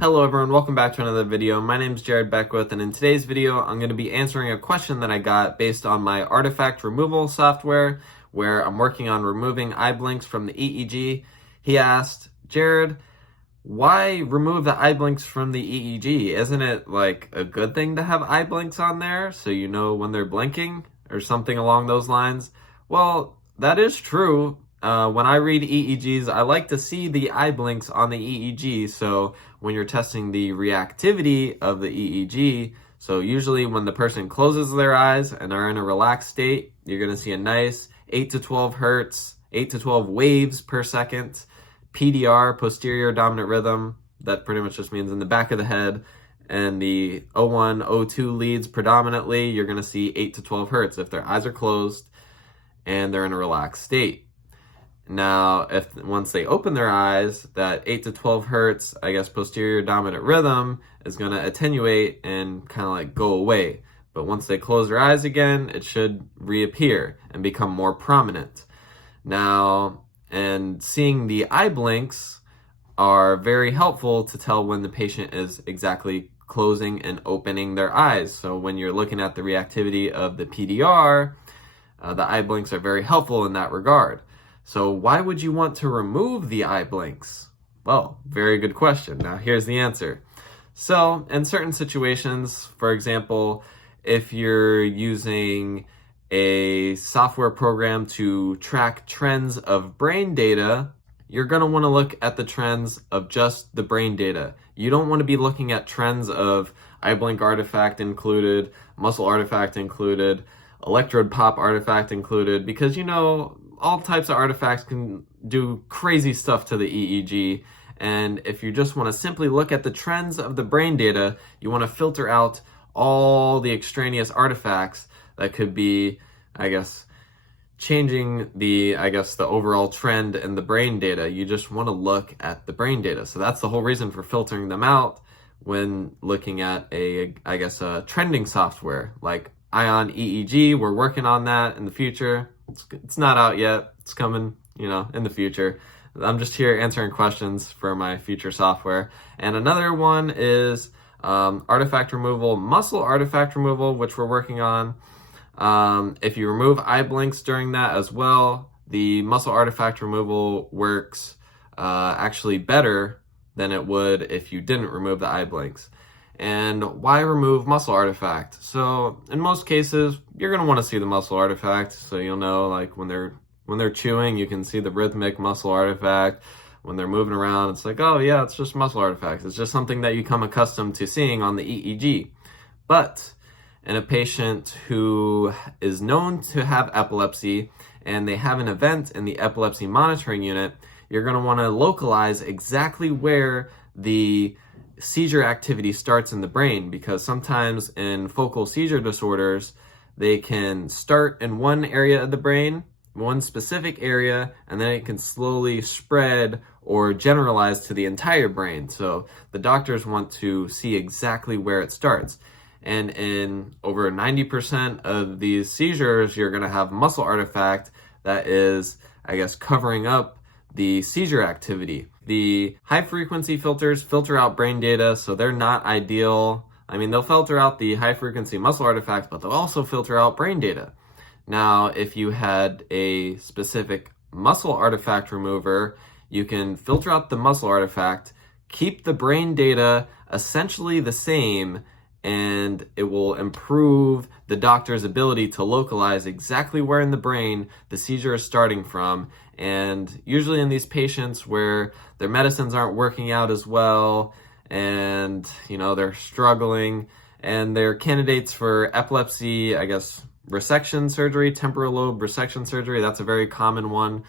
Hello everyone, welcome back to another video. My name is Jared Beckwith, and in today's video I'm going to be answering a question that I got based on my artifact removal software where I'm working on removing eye blinks from the EEG. He asked, Jared, why remove the eye blinks from the EEG? Isn't it like a good thing to have eye blinks on there so you know when they're blinking or something along those lines? Well, that is true. When I read EEGs, I like to see the eye blinks on the EEG, so when you're testing the reactivity of the EEG, so usually when the person closes their eyes and are in a relaxed state, you're going to see a nice 8 to 12 hertz, 8 to 12 waves per second, PDR, posterior dominant rhythm, that pretty much just means in the back of the head, and the O1, O2 leads predominantly, you're going to see 8 to 12 hertz if their eyes are closed and they're in a relaxed state. Now, if once they open their eyes, that 8 to 12 hertz, I guess, posterior dominant rhythm is going to attenuate and kind of like go away. But once they close their eyes again, it should reappear and become more prominent. Now, and seeing the eye blinks are very helpful to tell when the patient is exactly closing and opening their eyes. So when you're looking at the reactivity of the PDR, the eye blinks are very helpful in that regard. So why would you want to remove the eye blinks? Well, very good question. Now here's the answer. So in certain situations, for example, if you're using a software program to track trends of brain data, you're going to want to look at the trends of just the brain data. You don't want to be looking at trends of eye blink artifact included, muscle artifact included, electrode pop artifact included, because all types of artifacts can do crazy stuff to the EEG, and if you just want to simply look at the trends of the brain data, you want to filter out all the extraneous artifacts that could be, changing the overall trend in the brain data. You just want to look at the brain data. So that's the whole reason for filtering them out when looking at a trending software like Ion EEG. We're working on that in the future. It's not out yet. It's coming, in the future. I'm just here answering questions for my future software. And another one is artifact removal, muscle artifact removal, which we're working on. If you remove eye blinks during that as well, the muscle artifact removal works actually better than it would if you didn't remove the eye blinks. And why remove muscle artifact? So in most cases, you're going to want to see the muscle artifact. So you'll know, like when they're chewing, you can see the rhythmic muscle artifact. When they're moving around, it's like, oh yeah, it's just muscle artifacts. It's just something that you come accustomed to seeing on the EEG. But in a patient who is known to have epilepsy and they have an event in the epilepsy monitoring unit, you're going to want to localize exactly where the seizure activity starts in the brain, because sometimes in focal seizure disorders, they can start in one area of the brain, one specific area, and then it can slowly spread or generalize to the entire brain. So the doctors want to see exactly where it starts. And in over 90% of these seizures, you're going to have muscle artifact that is, covering up the seizure activity. The high frequency filters filter out brain data, so they're not ideal. They'll filter out the high frequency muscle artifacts, but they'll also filter out brain data. Now, if you had a specific muscle artifact remover, you can filter out the muscle artifact, keep the brain data essentially the same, and it will improve the doctor's ability to localize exactly where in the brain the seizure is starting from. And usually in these patients where their medicines aren't working out as well, and they're struggling, and they're candidates for epilepsy, resection surgery, temporal lobe resection surgery, that's a very common one.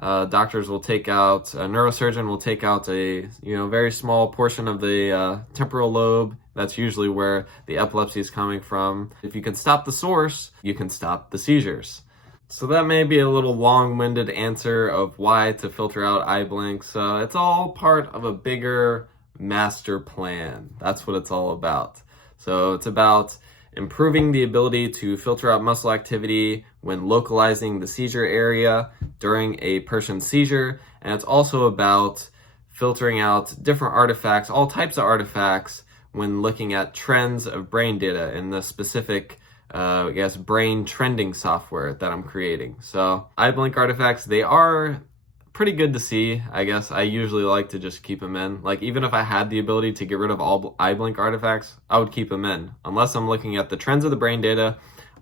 Doctors will take out, a neurosurgeon will take out a very small portion of the temporal lobe. That's usually where the epilepsy is coming from. If you can stop the source, you can stop the seizures. So that may be a little long-winded answer of why to filter out eye blinks. It's all part of a bigger master plan. That's what it's all about. So it's about improving the ability to filter out muscle activity when localizing the seizure area during a person's seizure. And it's also about filtering out different artifacts, all types of artifacts, when looking at trends of brain data in the specific I guess brain trending software that I'm creating. So eye blink artifacts, they are pretty good to see. I guess I usually like to just keep them in. Like, even if I had the ability to get rid of all eye blink artifacts, I would keep them in, unless I'm looking at the trends of the brain data,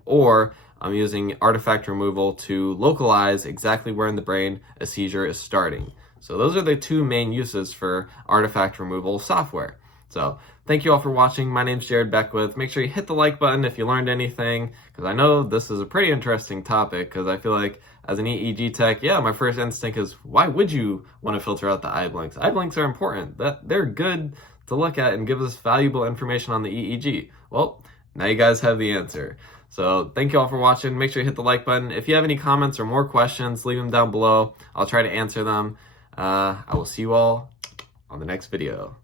or I'm using artifact removal to localize exactly where in the brain a seizure is starting. So those are the two main uses for artifact removal software. So thank you all for watching. My name's Jared Beckwith. Make sure you hit the like button if you learned anything, because I know this is a pretty interesting topic, because I feel like as an EEG tech, yeah, my first instinct is, why would you want to filter out the eye blinks? Eye blinks are important. They're good to look at and give us valuable information on the EEG. Well, now you guys have the answer. So thank you all for watching. Make sure you hit the like button. If you have any comments or more questions, leave them down below. I'll try to answer them. I will see you all on the next video.